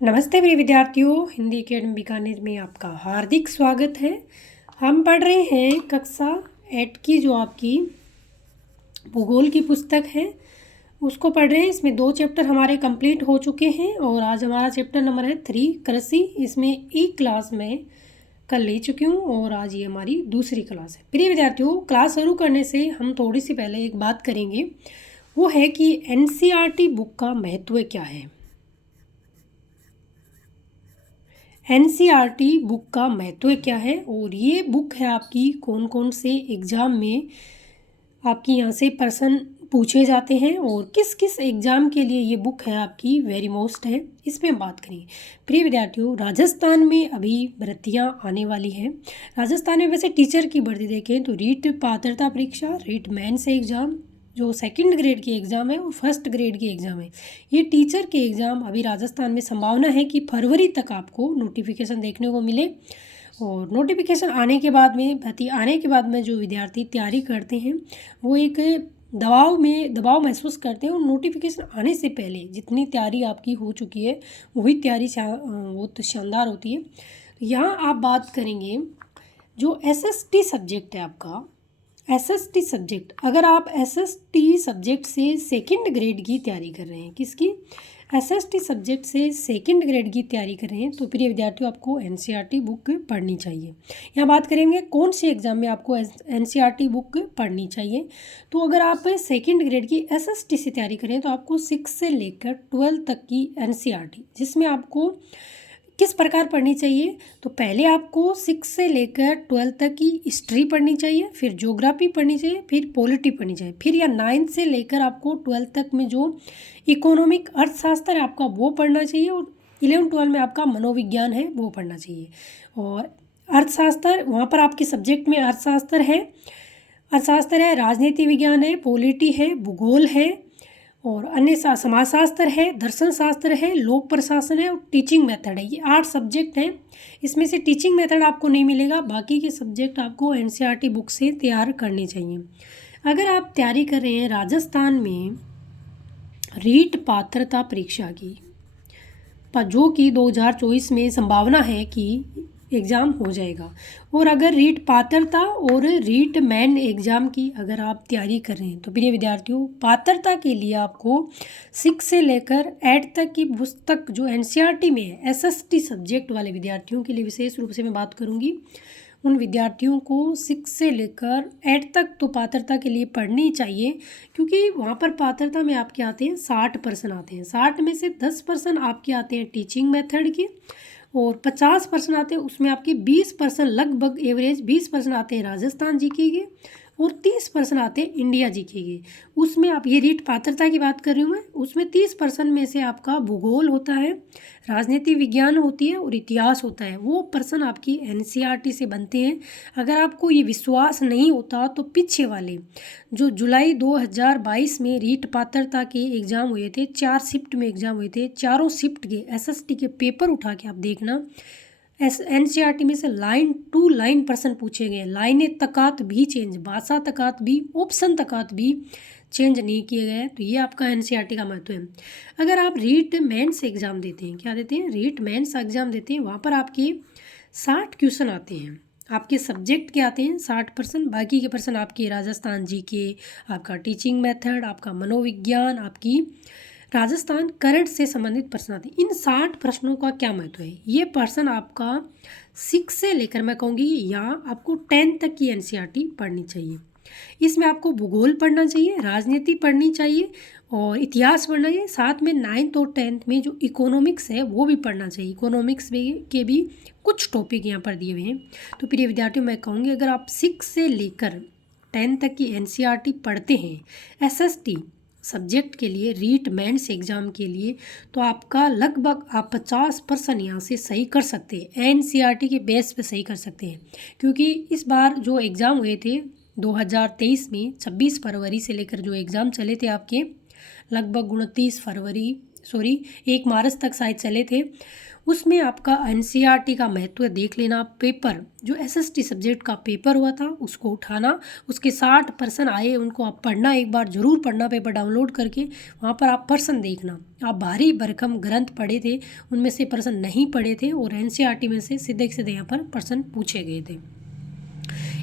नमस्ते प्रिय विद्यार्थियों, हिंदी अकेडमी बीकानेर में आपका हार्दिक स्वागत है। हम पढ़ रहे हैं कक्षा 8 की जो आपकी भूगोल की पुस्तक है उसको पढ़ रहे हैं। इसमें 2 चैप्टर हमारे कंप्लीट हो चुके हैं और आज हमारा चैप्टर नंबर है 3 कृषि। इसमें एक क्लास में कल ले चुकी हूँ और आज ये हमारी दूसरी क्लास है। प्रिय विद्यार्थियों, क्लास शुरू करने से हम थोड़ी सी पहले एक बात करेंगे, वो है कि एनसीईआरटी बुक का महत्व क्या है। एनसीईआरटी बुक का महत्व क्या है और ये बुक है आपकी कौन कौन से एग्ज़ाम में आपकी यहाँ से प्रश्न पूछे जाते हैं और किस किस एग्ज़ाम के लिए ये बुक है आपकी वेरी मोस्ट है, इसमें हम बात करेंगे। प्रिय विद्यार्थियों, राजस्थान में अभी भर्तियाँ आने वाली हैं। राजस्थान में वैसे टीचर की भर्ती देखें तो रीट पात्रता परीक्षा, रीट मेंस एग्ज़ाम जो सेकंड ग्रेड की एग्ज़ाम है और फर्स्ट ग्रेड की एग्ज़ाम है, ये टीचर के एग्ज़ाम अभी राजस्थान में संभावना है कि फरवरी तक आपको नोटिफिकेशन देखने को मिले। और नोटिफिकेशन आने के बाद में भर्ती आने के बाद में जो विद्यार्थी तैयारी करते हैं वो एक दबाव महसूस करते हैं और नोटिफिकेशन आने से पहले जितनी तैयारी आपकी हो चुकी है वही तैयारी बहुत शानदार होती है। यहाँ आप बात करेंगे जो एसएसटी सब्जेक्ट है आपका, एसएसटी सब्जेक्ट, अगर आप एसएसटी सब्जेक्ट से सेकंड ग्रेड की तैयारी कर रहे हैं, किसकी, एसएसटी सब्जेक्ट से सेकंड ग्रेड की तैयारी कर रहे हैं, तो प्रिय विद्यार्थियों आपको एनसीईआरटी बुक पढ़नी चाहिए। यहाँ बात करेंगे कौन से एग्जाम में आपको एनसीईआरटी बुक पढ़नी चाहिए। तो अगर आप सेकंड ग्रेड की एसएसटी से तैयारी करें तो आपको 6 से लेकर 12 तक की एनसीईआरटी, जिसमें आपको किस प्रकार पढ़नी चाहिए, तो पहले आपको 6 से लेकर 12 तक की हिस्ट्री पढ़नी चाहिए, फिर ज्योग्राफी पढ़नी चाहिए, फिर पॉलिटी पढ़नी चाहिए, फिर या 9 से लेकर आपको 12 तक में जो इकोनॉमिक अर्थशास्त्र है आपका वो पढ़ना चाहिए और 11-12 में आपका मनोविज्ञान है वो पढ़ना चाहिए। और अर्थशास्त्र, वहाँ पर आपके सब्जेक्ट में अर्थशास्त्र है, राजनीति विज्ञान है, पॉलिटी है, भूगोल है और अन्य समाजशास्त्र है, दर्शन शास्त्र है, लोक प्रशासन है और टीचिंग मेथड है। ये 8 सब्जेक्ट हैं। इसमें से टीचिंग मेथड आपको नहीं मिलेगा, बाकी के सब्जेक्ट आपको एनसीईआरटी बुक से तैयार करने चाहिए। अगर आप तैयारी कर रहे हैं राजस्थान में रीट पात्रता परीक्षा की, जो कि 2024 में संभावना है कि एग्ज़ाम हो जाएगा, और अगर रीट पात्रता और रीट मेन एग्ज़ाम की अगर आप तैयारी कर रहे हैं तो प्रिय विद्यार्थियों, पात्रता के लिए आपको 6 से लेकर 8 तक की पुस्तक जो एनसीईआरटी में है, एसएसटी सब्जेक्ट वाले विद्यार्थियों के लिए विशेष रूप से मैं बात करूंगी। उन विद्यार्थियों को 6 से लेकर 8 तक तो पात्रता के लिए पढ़नी चाहिए, क्योंकि वहाँ पर पात्रता में आपके आते हैं 60% आते हैं। 60 में से 10% आपके आते हैं टीचिंग मेथड के और 50% आते हैं, उसमें आपके 20% लगभग एवरेज 20% आते हैं राजस्थान जीके के और 30% आते हैं इंडिया जीके के। उसमें आप ये रीट पात्रता की बात कर रही हूँ मैं, उसमें 30% में से आपका भूगोल होता है, राजनीति विज्ञान होती है और इतिहास होता है। वो पर्सन आपकी एनसीईआरटी से बनते हैं। अगर आपको ये विश्वास नहीं होता तो पीछे वाले जो जुलाई 2022 में रीट पात्रता के एग्ज़ाम हुए थे, 4 शिफ्ट में एग्ज़ाम हुए थे, चारों शिफ्ट के एसएसटी के पेपर उठा के आप देखना, एनसीईआरटी में से लाइन टू लाइन प्रश्न पूछे गए। लाइनें तकात भी चेंज, भाषा तकात भी, ऑप्शन तकात भी चेंज नहीं किए गए। तो ये आपका एनसीईआरटी का महत्व है। अगर आप रीट मेंस एग्ज़ाम देते हैं, क्या देते हैं, रीट मेंस एग्ज़ाम देते हैं, वहाँ पर आपके 60 क्वेश्चन आते हैं। आपके सब्जेक्ट के आते हैं 60%, बाकी के पर्सन आपके राजस्थान जीके, आपका टीचिंग मेथड, आपका मनोविज्ञान, आपकी राजस्थान करंट से संबंधित प्रश्न आते हैं। इन 60 प्रश्नों का क्या महत्व है, ये प्रश्न आपका 6 से लेकर मैं कहूँगी यहाँ आपको 10 तक की एनसीईआरटी पढ़नी चाहिए। इसमें आपको भूगोल पढ़ना चाहिए, राजनीति पढ़नी चाहिए और इतिहास पढ़ना चाहिए। साथ में 9th और 10th में जो इकोनॉमिक्स है वो भी पढ़ना चाहिए। इकोनॉमिक्स के भी कुछ टॉपिक यहाँ पर दिए हुए हैं। तो प्रिय विद्यार्थियों, मैं कहूँगी अगर आप 6 से लेकर 10 तक की एनसीईआरटी पढ़ते हैं एसएसटी सब्जेक्ट के लिए, रीट मेंस एग्ज़ाम के लिए, तो आपका लगभग आप 50% यहाँ से सही कर सकते हैं, एनसीईआरटी के बेस पे सही कर सकते हैं। क्योंकि इस बार जो एग्ज़ाम हुए थे 2023 में 26 फरवरी से लेकर जो एग्ज़ाम चले थे आपके लगभग 29 फरवरी सॉरी 1 मार्च तक शायद चले थे। उसमें आपका एनसीईआरटी का महत्व देख लेना। पेपर जो एसएसटी सब्जेक्ट का पेपर हुआ था उसको उठाना, उसके 60 पर्सन आए, उनको आप पढ़ना, एक बार ज़रूर पढ़ना पेपर डाउनलोड करके। वहाँ पर आप पर्सन देखना, आप भारी भरकम ग्रंथ पढ़े थे, उनमें से पर्सन नहीं पढ़े थे और एनसीईआरटी में से सीधे सीधे यहाँ पर पर्सन पूछे गए थे।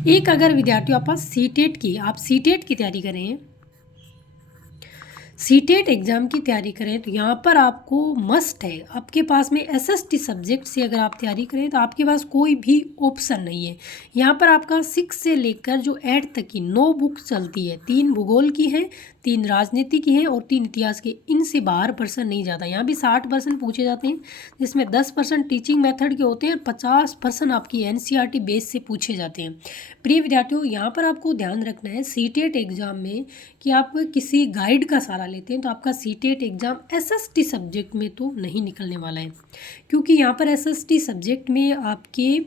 एक अगर विद्यार्थियों आप पास सीटेट की, आप सीटेट की तैयारी कर रहे हैं, सीटेट एग्ज़ाम की तैयारी करें तो यहाँ पर आपको मस्ट है, आपके पास में एसएसटी सब्जेक्ट से अगर आप तैयारी करें तो आपके पास कोई भी ऑप्शन नहीं है। यहाँ पर आपका 6 से लेकर जो 8 तक की 9 बुक चलती है, 3 भूगोल की हैं, 3 राजनीति की हैं और 3 इतिहास के। इनसे बाहर पर्सन नहीं जाता। यहाँ भी 60% पूछे जाते हैं, जिसमें 10% टीचिंग मेथड के होते हैं, 50% आपकी एनसीईआरटी बेस से पूछे जाते हैं। प्रिय विद्यार्थियों, यहाँ पर आपको ध्यान रखना है सीटेट एग्ज़ाम में कि आप किसी गाइड का सहारा लेते हैं तो आपका सीटेट एग्ज़ाम एसएसटी सब्जेक्ट में तो नहीं निकलने वाला है, क्योंकि यहाँ पर एसएसटी सब्जेक्ट में आपके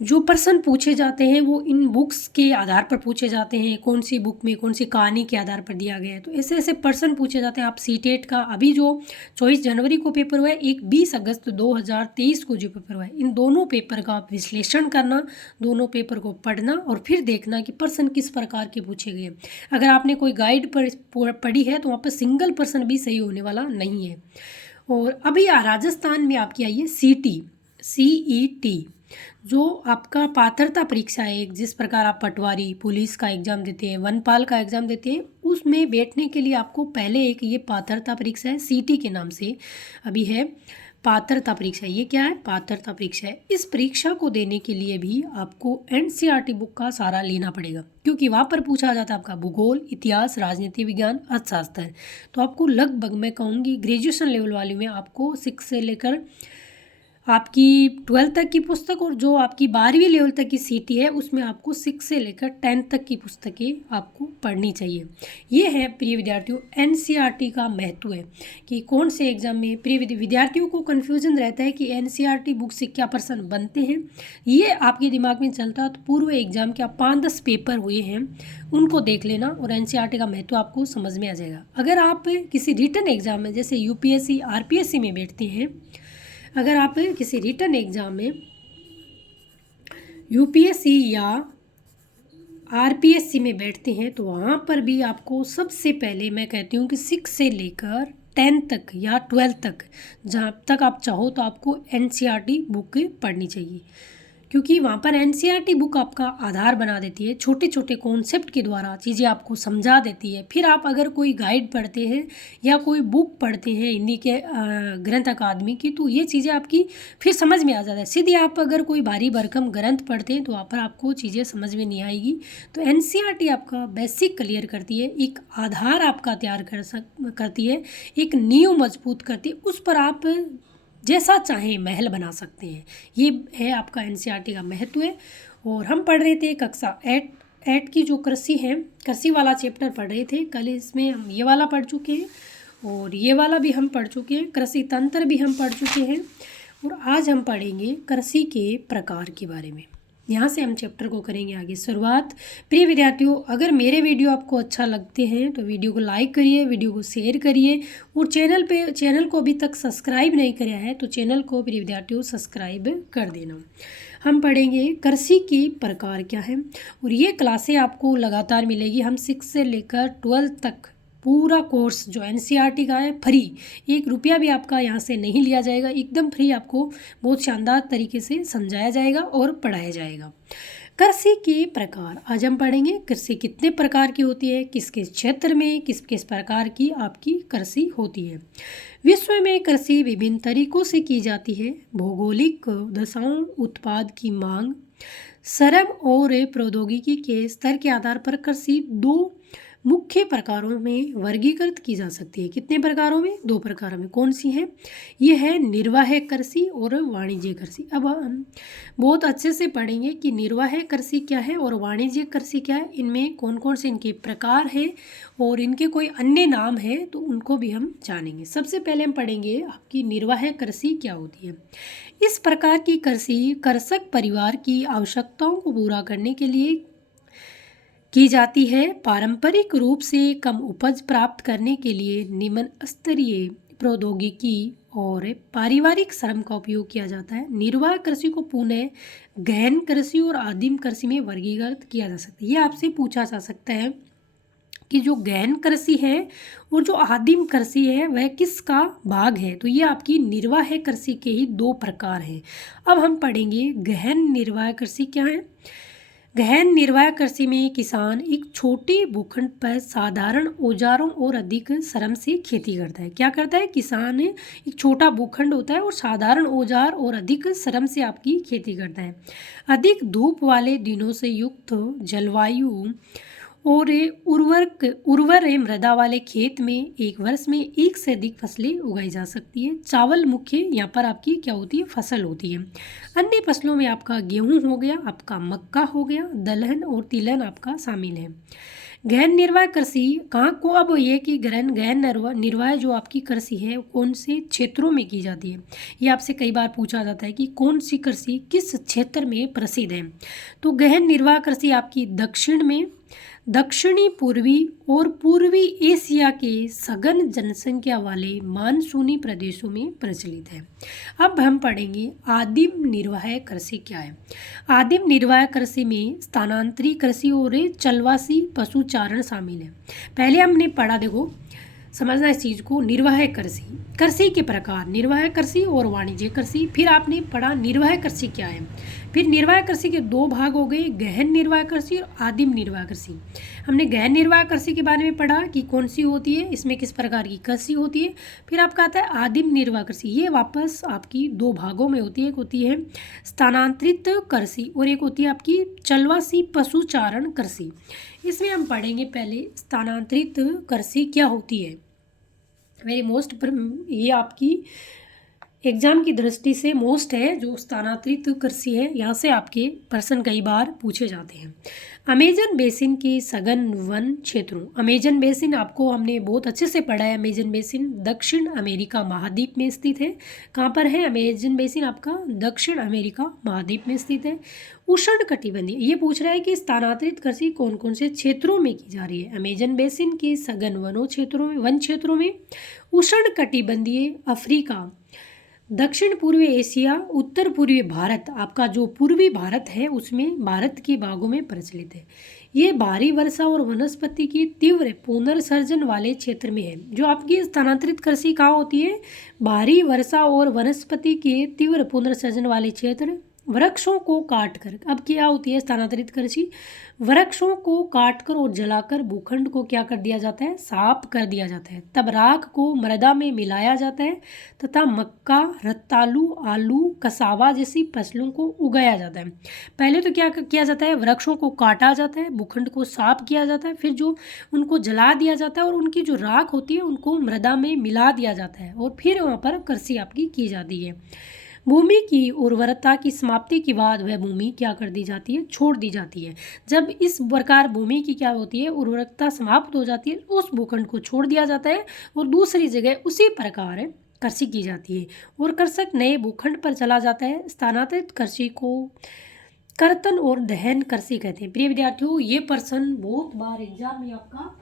जो प्रश्न पूछे जाते हैं वो इन बुक्स के आधार पर पूछे जाते हैं, कौन सी बुक में कौन सी कहानी के आधार पर दिया गया है, तो ऐसे ऐसे प्रश्न पूछे जाते हैं। आप सीटेट का अभी जो 24 जनवरी को पेपर हुआ है, एक 20 अगस्त 2023 को जो पेपर हुआ है, इन दोनों पेपर का आप विश्लेषण करना, दोनों पेपर को पढ़ना और फिर देखना कि प्रश्न किस प्रकार के पूछे गए। अगर आपने कोई गाइड पर पढ़ी है तो वहाँ पर सिंगल प्रश्न भी सही होने वाला नहीं है। और अभी राजस्थान में आपकी आई है CET, जो आपका पात्रता परीक्षा है, जिस प्रकार आप पटवारी पुलिस का एग्ज़ाम देते हैं, वनपाल का एग्ज़ाम देते हैं, उसमें बैठने के लिए आपको पहले एक ये पात्रता परीक्षा है, सीटी के नाम से अभी है पात्रता परीक्षा। ये क्या है? पात्रता परीक्षा है। इस परीक्षा को देने के लिए भी आपको एनसीईआरटी बुक का सहारा लेना पड़ेगा, क्योंकि वहाँ पर पूछा जाता है आपका भूगोल, इतिहास, राजनीति विज्ञान, अर्थशास्त्र। तो आपको लगभग मैं कहूँगी ग्रेजुएशन लेवल वाले में आपको 6 से लेकर आपकी 12th तक की पुस्तक और जो आपकी 12वीं लेवल तक की सीटी है उसमें आपको 6 से लेकर 10th तक की पुस्तकें आपको पढ़नी चाहिए। ये है प्रिय विद्यार्थियों एनसीईआरटी का महत्व है कि कौन से एग्जाम में। प्रिय विद्यार्थियों को कन्फ्यूजन रहता है कि एनसीईआरटी बुक से क्या प्रश्न बनते हैं, ये आपके दिमाग में चलता है तो पूर्व एग्जाम के 5-10 पेपर हुए हैं उनको देख लेना और एनसीईआरटी का महत्व आपको समझ में आ जाएगा। अगर आप किसी रिटन एग्जाम में जैसे यूपीएससी आरपीएससी में बैठते हैं, अगर आप किसी रिटन एग्ज़ाम में यूपीएससी या आरपीएससी में बैठते हैं तो वहाँ पर भी आपको सबसे पहले मैं कहती हूँ कि 6 से लेकर 10th तक या 12th तक जहाँ तक आप चाहो तो आपको एनसीईआरटी बुक पढ़नी चाहिए, क्योंकि वहाँ पर एनसीईआरटी बुक आपका आधार बना देती है, छोटे छोटे कॉन्सेप्ट के द्वारा चीज़ें आपको समझा देती है। फिर आप अगर कोई गाइड पढ़ते हैं या कोई बुक पढ़ते हैं हिंदी के ग्रंथ अकादमी की, तो ये चीज़ें आपकी फिर समझ में आ जाता है। सीधे आप अगर कोई भारी भरकम ग्रंथ पढ़ते हैं तो वहाँ पर आपको चीज़ें समझ में नहीं आएगी। तो एनसीईआरटी आपका बेसिक क्लियर करती है, एक आधार आपका तैयार करती है, एक नींव मजबूत करती है, उस पर आप जैसा चाहें महल बना सकते हैं। ये है आपका एनसीईआरटी का महत्व है। और हम पढ़ रहे थे कक्षा 8 की जो कृषि है, कृषि वाला चैप्टर पढ़ रहे थे। कल इसमें हम ये वाला पढ़ चुके हैं और ये वाला भी हम पढ़ चुके हैं, कृषि तंत्र भी हम पढ़ चुके हैं और आज हम पढ़ेंगे कृषि के प्रकार के बारे में। यहाँ से हम चैप्टर को करेंगे आगे शुरुआत। प्रिय विद्यार्थियों, अगर मेरे वीडियो आपको अच्छा लगते हैं तो वीडियो को लाइक करिए, वीडियो को शेयर करिए और चैनल को अभी तक सब्सक्राइब नहीं किया है तो चैनल को प्रिय विद्यार्थियों सब्सक्राइब कर देना। हम पढ़ेंगे कृषि के प्रकार क्या है और ये क्लासें आपको लगातार मिलेगी। हम 6 से लेकर 12th तक पूरा कोर्स जो एनसीईआरटी का है फ्री, 1 रुपया भी आपका यहाँ से नहीं लिया जाएगा, एकदम फ्री आपको बहुत शानदार तरीके से समझाया जाएगा और पढ़ाया जाएगा। कृषि के प्रकार आज हम पढ़ेंगे। कृषि कितने प्रकार की होती है, किस किस क्षेत्र में किस किस प्रकार की आपकी कृषि होती है। विश्व में कृषि विभिन्न तरीकों से की जाती है। भौगोलिक दशाओं, उत्पाद की मांग, श्रम और प्रौद्योगिकी के स्तर के आधार पर कृषि 2 मुख्य प्रकारों में वर्गीकृत की जा सकती है। कितने प्रकारों में? 2 प्रकारों में। कौन सी है? ये है निर्वाह कृषि और वाणिज्य कृषि। अब हम बहुत अच्छे से पढ़ेंगे कि निर्वाह कृषि क्या है और वाणिज्य कृषि क्या है, इनमें कौन कौन से इनके प्रकार हैं और इनके कोई अन्य नाम है तो उनको भी हम जानेंगे। सबसे पहले हम पढ़ेंगे आपकी निर्वाह कृषि क्या होती है। इस प्रकार की कृषि कृषक परिवार की आवश्यकताओं को पूरा करने के लिए की जाती है। पारंपरिक रूप से कम उपज प्राप्त करने के लिए निम्न स्तरीय प्रौद्योगिकी और पारिवारिक श्रम का उपयोग किया जाता है। निर्वाह कृषि को पुनः गहन कृषि और आदिम कृषि में वर्गीकृत किया जा सकता है। ये आपसे पूछा जा सकता है कि जो गहन कृषि है और जो आदिम कृषि है वह किसका भाग है। तो ये आपकी निर्वाह कृषि के ही दो प्रकार हैं। अब हम पढ़ेंगे गहन निर्वाह कृषि क्या है। गहन निर्वाह कृषि में किसान एक छोटे भूखंड पर साधारण औजारों और अधिक श्रम से खेती करता है। क्या करता है किसान? एक छोटा भूखंड होता है और साधारण औजार और अधिक श्रम से आपकी खेती करता है। अधिक धूप वाले दिनों से युक्त जलवायु और उर्वर मृदा वाले खेत में एक वर्ष में एक से अधिक फसलें उगाई जा सकती है। चावल मुख्य यहाँ पर आपकी क्या होती है? फसल होती है। अन्य फसलों में आपका गेहूं हो गया, आपका मक्का हो गया, दलहन और तिलहन आपका शामिल है। गहन निर्वाह कृषि कहाँ को? अब ये कि गहन निर्वाह जो आपकी कृषि है कौन से क्षेत्रों में की जाती है। ये आपसे कई बार पूछा जाता है कि कौन सी कृषि किस क्षेत्र में प्रसिद्ध है। तो गहन निर्वाह कृषि आपकी दक्षिणी पूर्वी और पूर्वी एशिया के सघन जनसंख्या वाले मानसूनी प्रदेशों में प्रचलित है। अब हम पढ़ेंगे आदिम निर्वाह कृषि क्या है। आदिम निर्वाह कृषि में स्थानांतरी कृषि और चलवासी पशुचारण शामिल है। पहले हमने पढ़ा, देखो समझना इस चीज़ को, निर्वाह कृषि के प्रकार, निर्वाह कृषि और वाणिज्य कृषि। फिर आपने पढ़ा निर्वाह कृषि क्या है। फिर निर्वाह कृषि के दो भाग हो गए, गहन निर्वाह कृषि और आदिम निर्वाह कृषि। हमने गहन निर्वाह कृषि के बारे में पढ़ा कि कौन सी होती है, इसमें किस प्रकार की कृषि होती है। फिर आपका आता है आदिम निर्वाह कृषि। ये वापस आपकी दो भागों में होती है। एक होती है स्थानांतरित कृषि और एक होती है आपकी चलवासी पशुचारण कृषि। इसमें हम पढ़ेंगे पहले स्थानांतरित कृषि क्या होती है। वेरी मोस्ट, ये आपकी एग्जाम की दृष्टि से मोस्ट है जो स्थानांतरित कृषि है। यहाँ से आपके प्रश्न कई बार पूछे जाते हैं। अमेजन बेसिन के सघन वन क्षेत्रों, अमेजन बेसिन आपको हमने बहुत अच्छे से पढ़ा है। अमेजन बेसिन दक्षिण अमेरिका महाद्वीप में स्थित है। कहाँ पर है अमेजन बेसिन? आपका दक्षिण अमेरिका महाद्वीप में स्थित है। उष्ण कटिबंधीय, ये पूछ रहा है कि स्थानांतरित कृषि कौन कौन से क्षेत्रों में की जा रही है। अमेजन बेसिन के सघन वन क्षेत्रों में, उष्ण कटिबंधीय अफ्रीका, दक्षिण पूर्वी एशिया, उत्तर पूर्वी भारत, आपका जो पूर्वी भारत है उसमें भारत के भागों में प्रचलित है। ये भारी वर्षा और वनस्पति की तीव्र पुनर्सर्जन वाले क्षेत्र में है। जो आपकी स्थानांतरित कृषि कहाँ होती है? भारी वर्षा और वनस्पति के तीव्र पुनर्सर्जन वाले क्षेत्र। वृक्षों को काटकर, अब क्या होती है स्थानांतरित कृषि? वृक्षों को काटकर और जलाकर भूखंड को क्या कर दिया जाता है? साफ कर दिया जाता है। तब राख को मृदा में मिलाया जाता है तथा मक्का, रतालू, आलू, कसावा जैसी फसलों को उगाया जाता है। पहले तो क्या किया जाता है? वृक्षों को काटा जाता है, भूखंड को साफ किया जाता है, फिर जो उनको जला दिया जाता है और उनकी जो राख होती है उनको मृदा में मिला दिया जाता है और फिर वहाँ पर कृषि आपकी की जाती है। भूमि की उर्वरता की समाप्ति के बाद वह भूमि क्या कर दी जाती है? छोड़ दी जाती है। जब इस प्रकार भूमि की क्या होती है? उर्वरकता समाप्त हो जाती है, उस भूखंड को छोड़ दिया जाता है और दूसरी जगह उसी प्रकार कृषि की जाती है और कृषक नए भूखंड पर चला जाता है। स्थानांतरित कृषि को कर्तन और दहन कृषि कहते हैं। प्रिय विद्यार्थियों, ये प्रश्न बहुत बार एग्जाम में आपका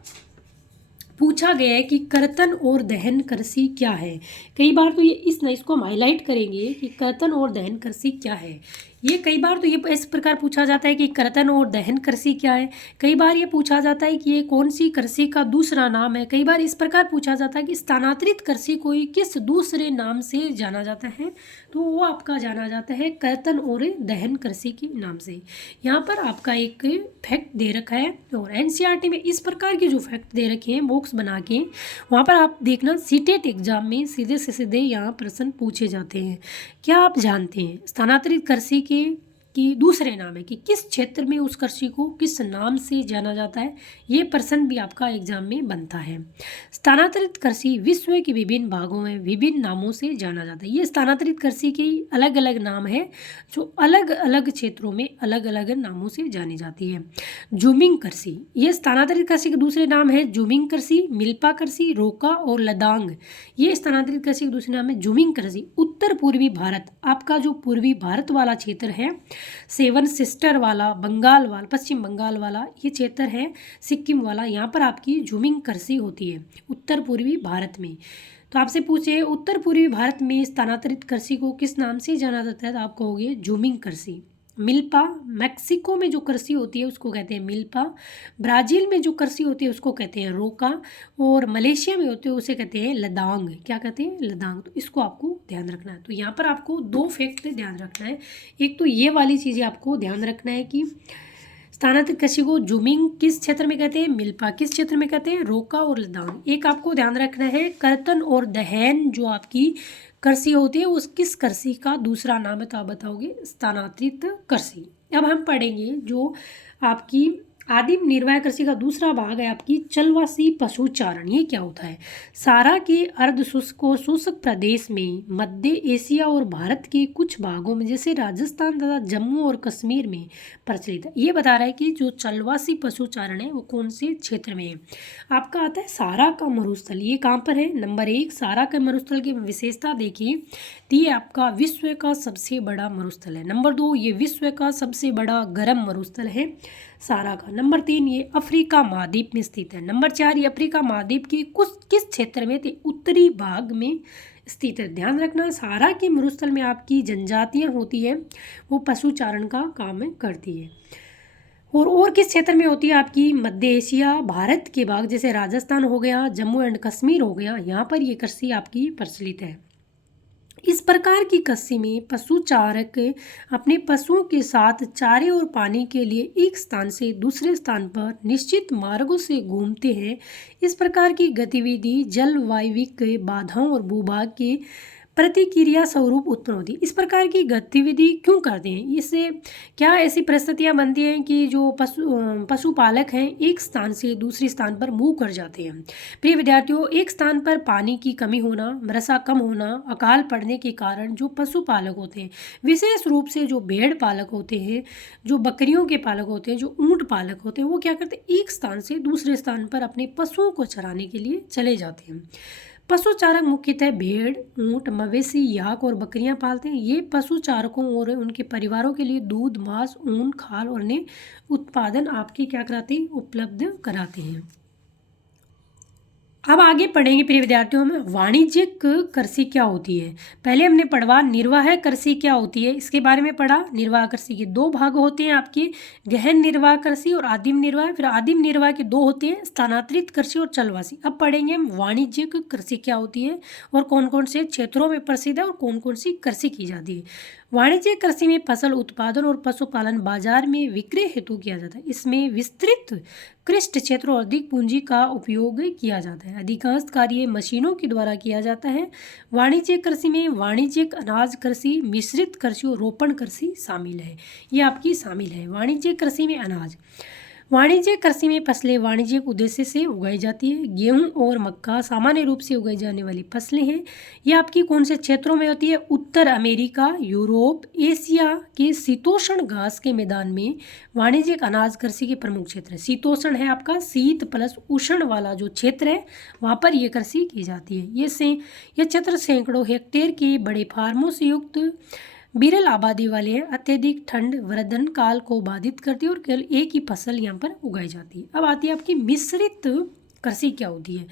पूछा गया है कि कर्तन और दहन कृषि क्या है। कई बार तो इसको हम हाईलाइट करेंगे कि कर्तन और दहन कृषि क्या है। ये कई बार तो ये इस प्रकार पूछा जाता है कि कर्तन और दहन कृषि क्या है। कई बार ये पूछा जाता है कि ये कौन सी कृषि का दूसरा नाम है। कई बार इस प्रकार पूछा जाता है कि स्थानांतरित कृषि को किस दूसरे नाम से जाना जाता है। तो वो आपका जाना जाता है कर्तन और दहन कृषि के नाम से। यहाँ पर आपका एक फैक्ट दे रखा है और एनसीईआरटी में इस प्रकार के जो फैक्ट दे रखे हैं बॉक्स बना के, वहाँ पर आप देखना सीटेट एग्जाम में सीधे से सीधे यहाँ प्रश्न पूछे जाते हैं। क्या आप जानते हैं स्थानांतरित कृषि की दूसरे नाम है कि किस क्षेत्र में उस कृषि को किस नाम से जाना जाता है? ये प्रश्न भी आपका एग्जाम में बनता है। स्थानांतरित कृषि विश्व के विभिन्न भागों में विभिन्न नामों से जाना जाता है। ये स्थानांतरित कृषि के अलग अलग नाम है जो अलग अलग क्षेत्रों में अलग अलग नामों से जानी जाती है। जूमिंग कृषि, ये स्थानांतरित कृषि के दूसरे नाम है जूमिंग कृषि, मिल्पा कृषि, रोका और लदांग। ये स्थानांतरित कृषि के दूसरे नाम है जूमिंग कृषि। उत्तर पूर्वी भारत, आपका जो पूर्वी भारत वाला क्षेत्र है, सेवन सिस्टर वाला, बंगाल वाला, पश्चिम बंगाल वाला ये क्षेत्र है, सिक्किम वाला, यहाँ पर आपकी जूमिंग कृषि होती है उत्तर पूर्वी भारत में। तो आपसे पूछे उत्तर पूर्वी भारत में स्थानांतरित कृषि को किस नाम से जाना जाता है, तो आप कहोगे जूमिंग कृषि। मिल्पा, मैक्सिको में जो कृषि होती है उसको कहते हैं मिल्पा। ब्राज़ील में जो कृषि होती है उसको कहते हैं रोका। और मलेशिया में होते हैं उसे कहते हैं लदांग। क्या कहते हैं? लदांग। तो इसको आपको ध्यान रखना है। तो यहाँ पर आपको 2 फैक्ट ध्यान रखना है। एक तो ये वाली चीज़ें आपको ध्यान रखना है कि स्थानांतरित कृषि को जूमिंग किस क्षेत्र में कहते हैं, मिल्पा किस क्षेत्र में कहते हैं, रोका और लदांग। एक आपको ध्यान रखना है कर्तन और दहन जो आपकी कृषि होती है उस किस कृषि का दूसरा नाम है, तो आप बताओगे स्थानांतरित कृषि। अब हम पढ़ेंगे जो आपकी आदिम निर्वाह कृषि का दूसरा भाग है आपकी चलवासी पशुचारण। ये क्या होता है? सारा के अर्ध शुष्क और शुष्क प्रदेश में मध्य एशिया और भारत के कुछ भागों में जैसे राजस्थान तथा जम्मू और कश्मीर में प्रचलित है। ये बता रहा है कि जो चलवासी पशुचारण है वो कौन से क्षेत्र में है। आपका आता है सारा का मरुस्थल। ये कहाँ पर है? नंबर 1 सारा के मरुस्थल की विशेषता देखिए, ये आपका विश्व का सबसे बड़ा मरुस्थल है। नंबर 2 ये विश्व का सबसे बड़ा गर्म मरुस्थल है सारा का। नंबर 3 ये अफ्रीका महाद्वीप में स्थित है। नंबर 4 ये अफ्रीका महाद्वीप के किस क्षेत्र में थे? उत्तरी भाग में स्थित है। ध्यान रखना सारा के मरुस्थल में आपकी जनजातियां होती है वो पशुचारण का काम करती है। और किस क्षेत्र में होती है? आपकी मध्य एशिया, भारत के भाग जैसे राजस्थान हो गया, जम्मू एंड कश्मीर हो गया, यहाँ पर ये कृषि आपकी प्रचलित है। इस प्रकार की कृषि में पशुचारक अपने पशुओं के साथ चारे और पानी के लिए एक स्थान से दूसरे स्थान पर निश्चित मार्गों से घूमते हैं। इस प्रकार की गतिविधि जलवायविक बाधाओं और भूभाग के प्रतिक्रिया स्वरूप उत्पन्न होती है। इस प्रकार की गतिविधि क्यों करते हैं? इससे क्या ऐसी परिस्थितियां बनती हैं कि जो पशुपालक हैं एक स्थान से दूसरे स्थान पर मूव कर जाते हैं। प्रिय विद्यार्थियों, एक स्थान पर पानी की कमी होना, वर्षा कम होना, अकाल पड़ने के कारण जो पशुपालक होते हैं, विशेष रूप से जो भेड़ पालक होते हैं, जो बकरियों के पालक होते हैं, जो ऊँट पालक होते हैं, वो क्या करते हैं? एक स्थान से दूसरे स्थान पर अपने पशुओं को चराने के लिए चले जाते हैं। पशुचारक मुख्यतः भेड़, ऊंट, मवेशी, याक और बकरियां पालते हैं। ये पशुचारकों और उनके परिवारों के लिए दूध, मांस, ऊन, खाल और अन्य उत्पादन आपके क्या कराते हैं? उपलब्ध कराते हैं। अब आगे पढ़ेंगे प्रिय विद्यार्थियों, हम वाणिज्यिक कृषि क्या होती है। पहले हमने पढ़वा निर्वाह कृषि क्या होती है, इसके बारे में पढ़ा। निर्वाह कृषि के 2 भाग होते हैं आपके, गहन निर्वाह कृषि और आदिम निर्वाह। फिर आदिम निर्वाह के 2 होते हैं, स्थानांतरित कृषि और चलवासी। अब पढ़ेंगे हम वाणिज्यिक कृषि क्या होती है और कौन कौन से क्षेत्रों में प्रसिद्ध है और कौन कौन सी कृषि की जाती है। वाणिज्यिक कृषि में फसल उत्पादन और पशुपालन बाजार में विक्रय हेतु किया जाता है। इसमें विस्तृत कृषि क्षेत्र और अधिक पूंजी का उपयोग किया जाता है। अधिकांश कार्य मशीनों के द्वारा किया जाता है। वाणिज्यिक कृषि में वाणिज्यिक अनाज कृषि, मिश्रित कृषि और रोपण कृषि शामिल है। ये आपकी शामिल है वाणिज्यिक कृषि में अनाज। वाणिज्यिक कृषि में फसलें वाणिज्यिक उद्देश्य से उगाई जाती है। गेहूं और मक्का सामान्य रूप से उगाई जाने वाली फसलें हैं। ये आपकी कौन से क्षेत्रों में होती है? उत्तर अमेरिका, यूरोप, एशिया के शीतोष्ण घास के मैदान में वाणिज्यिक अनाज कृषि के प्रमुख क्षेत्र है। शीतोष्ण है आपका शीत प्लस उष्ण वाला जो क्षेत्र है वहाँ पर ये कृषि की जाती है। ये क्षेत्र सैकड़ों हेक्टेयर के बड़े फार्मों से युक्त विरल आबादी वाले हैं। अत्यधिक ठंड वर्धन काल को बाधित करती है और केवल एक ही फसल यहाँ पर उगाई जाती है। अब आती है आपकी मिश्रित कृषि क्या होती है।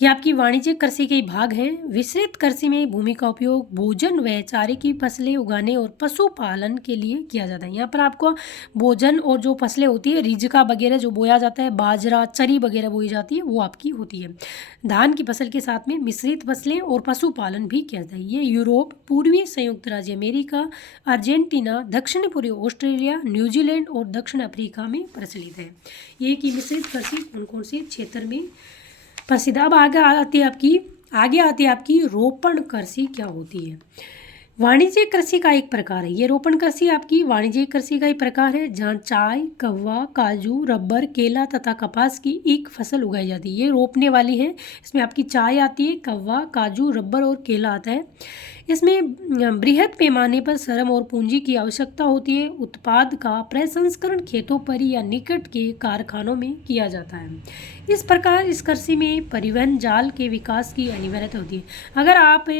ये आपकी वाणिज्यिक कृषि के भाग हैं। विस्तृत कृषि में भूमि का उपयोग भोजन व चारे की फसलें उगाने और पशुपालन के लिए किया जाता है। यहाँ पर आपको भोजन और जो फसलें होती है रिजका वगैरह जो बोया जाता है, बाजरा, चरी वगैरह बोई जाती है, वो आपकी होती है। धान की फसल के साथ में मिश्रित फसलें और पशुपालन भी किया जाता है। ये यूरोप, पूर्वी संयुक्त राज्य अमेरिका, अर्जेंटीना, दक्षिण पूर्वी ऑस्ट्रेलिया, न्यूजीलैंड और दक्षिण अफ्रीका में प्रचलित है। ये की मिश्रित कृषि कौन कौन से क्षेत्र में प्रसिद्ध। अब आगे आती है आपकी रोपण कृषि क्या होती है। वाणिज्यिक कृषि का एक प्रकार है। ये रोपण कृषि आपकी वाणिज्यिक कृषि का एक प्रकार है जहाँ चाय, कव्वा, काजू, रबर, केला तथा कपास की एक फसल उगाई जाती है। ये रोपने वाली है। इसमें आपकी चाय आती है, कव्वा, काजू, रबर और केला आता है। इसमें बृहद पैमाने पर श्रम और पूंजी की आवश्यकता होती है। उत्पाद का प्रसंस्करण खेतों पर या निकट के कारखानों में किया जाता है। इस प्रकार इस कृषि में परिवहन जाल के विकास की अनिवार्यता होती है। अगर आप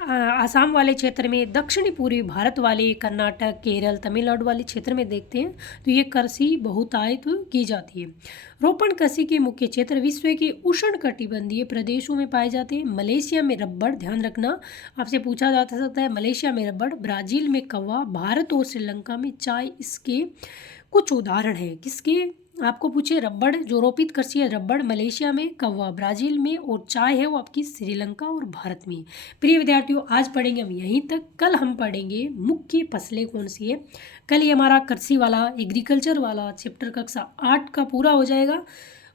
आसाम वाले क्षेत्र में, दक्षिणी पूर्वी भारत वाले, कर्नाटक, केरल, तमिलनाडु वाले क्षेत्र में देखते हैं तो ये कृषि बहुतायत की जाती है। रोपण कृषि के मुख्य क्षेत्र विश्व के उष्णकटिबंधीय प्रदेशों में पाए जाते हैं। मलेशिया में रबड़, ध्यान रखना आपसे पूछा जा सकता है, मलेशिया में रबड़, ब्राज़ील में कौवा, भारत और श्रीलंका में चाय इसके कुछ उदाहरण हैं। किसके? आपको पूछे रबड़ जो रोपित कृषि है, रबड़ मलेशिया में, कौवा ब्राज़ील में, और चाय है वो आपकी श्रीलंका और भारत में। प्रिय विद्यार्थियों, आज पढ़ेंगे हम यहीं तक। कल हम पढ़ेंगे मुख्य फसलें कौन सी है। कल ये हमारा कृषि वाला, एग्रीकल्चर वाला चैप्टर कक्षा 8 का पूरा हो जाएगा।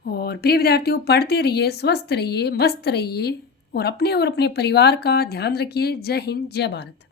और प्रिय विद्यार्थियों, पढ़ते रहिए, स्वस्थ रहिए, मस्त रहिए और अपने परिवार का ध्यान रखिए। जय हिंद, जय भारत।